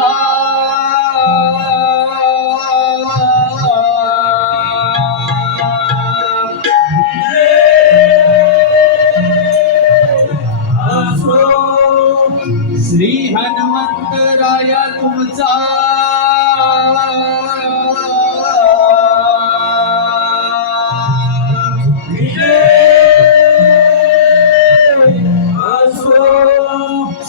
Allah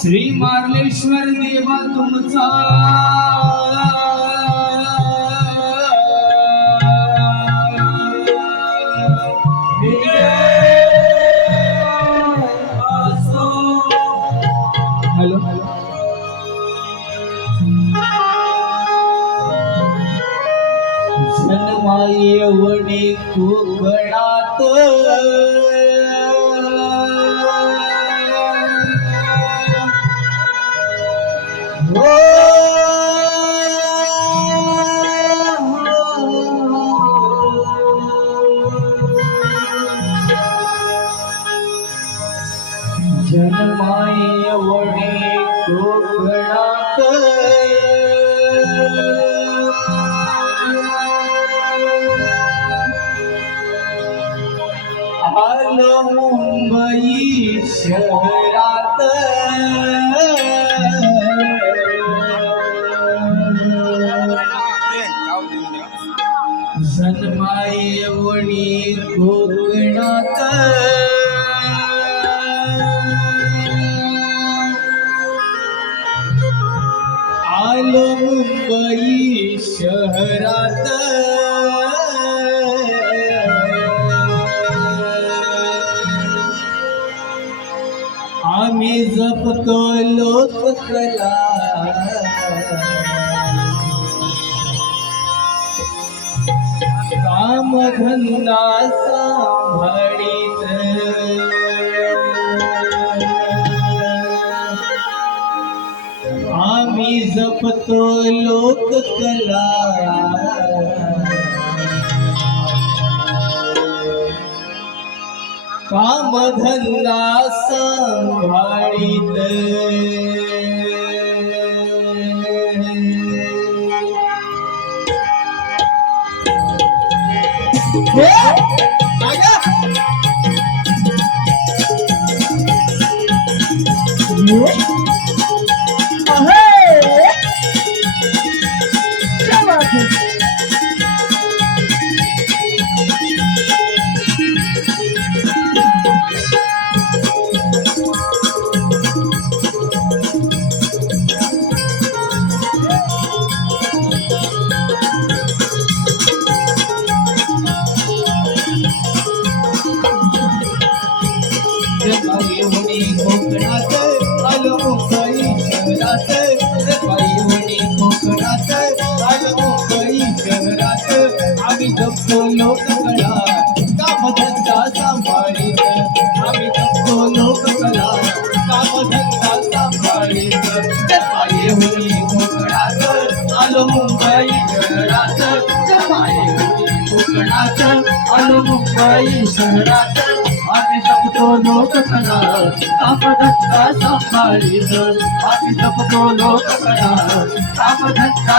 Shri Marleshwar देवा तुमचा. Hello. Hello जन्मायवणे कोकणात हो जन्मायवणे कोकणात आलो मुंबई शहरात. आलो मुंबई शहरात। आम्ही जपतो लोककला। काम धंदा सांभाळीत आम्ही जपतो लोककला काम धंदा सांभाळीत शहरात आम्ही जपतो लोककला कामधंदा सांभाळीत आम्ही जपतो लोककला कामधंदा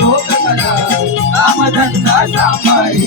लोक सदा रामधंदा सांभाळी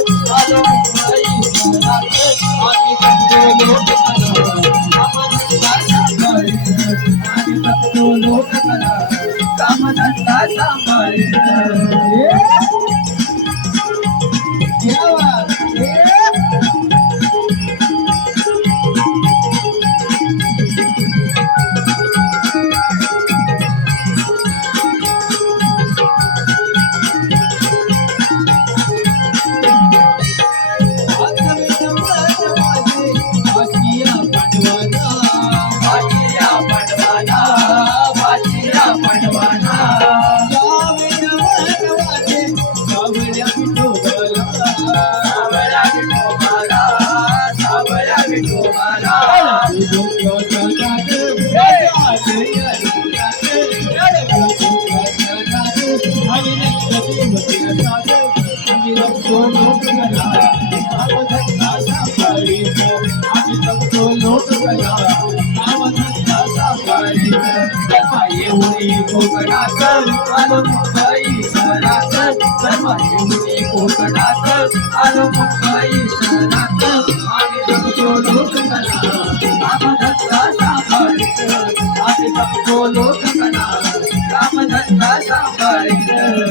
আমার कोकणात आलो मुंबई शहरात Hare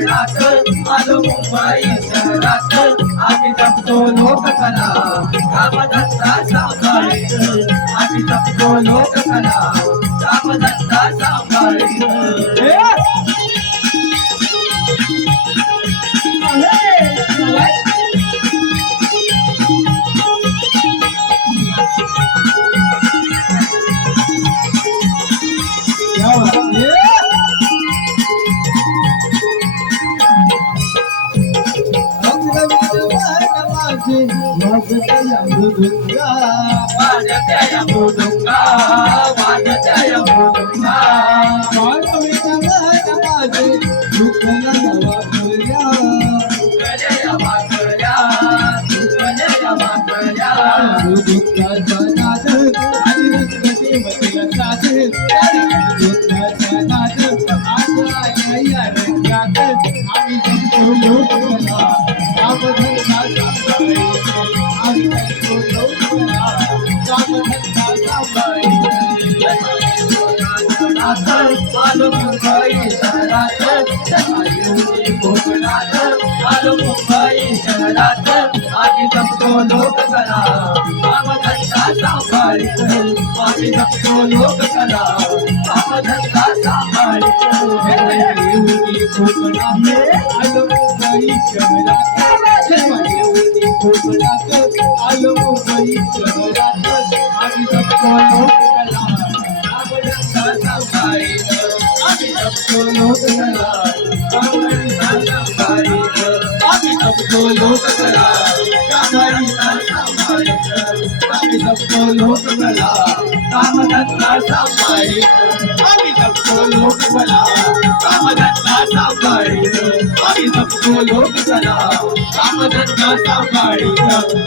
नाथ आलो मुंबई शहरात आम्ही जपतो लोककला रामदत्ता सावकाळी आम्ही जपतो लोककला. pongan a lavar. आलो मुंबई शहरात सकाळी उठी आलो मुंबई शहरात जपतो लोककला जपतो लोककला आलो मुंबई शहरात आलो मुंबई शहरात आम्ही जपतो लोककला कामधंदा आम्ही आम्ही लोक कला कामदत्ता सांभाळी आम्ही जपतो लोककला कामधंदा सांभाळीत आम्ही जपतो लोककला कामधंदा सांभाळीत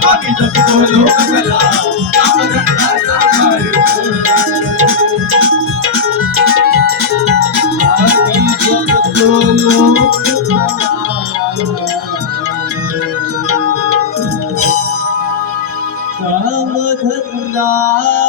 आम्ही जपतो लोक कला कामदत्ता सांभाळी जगतो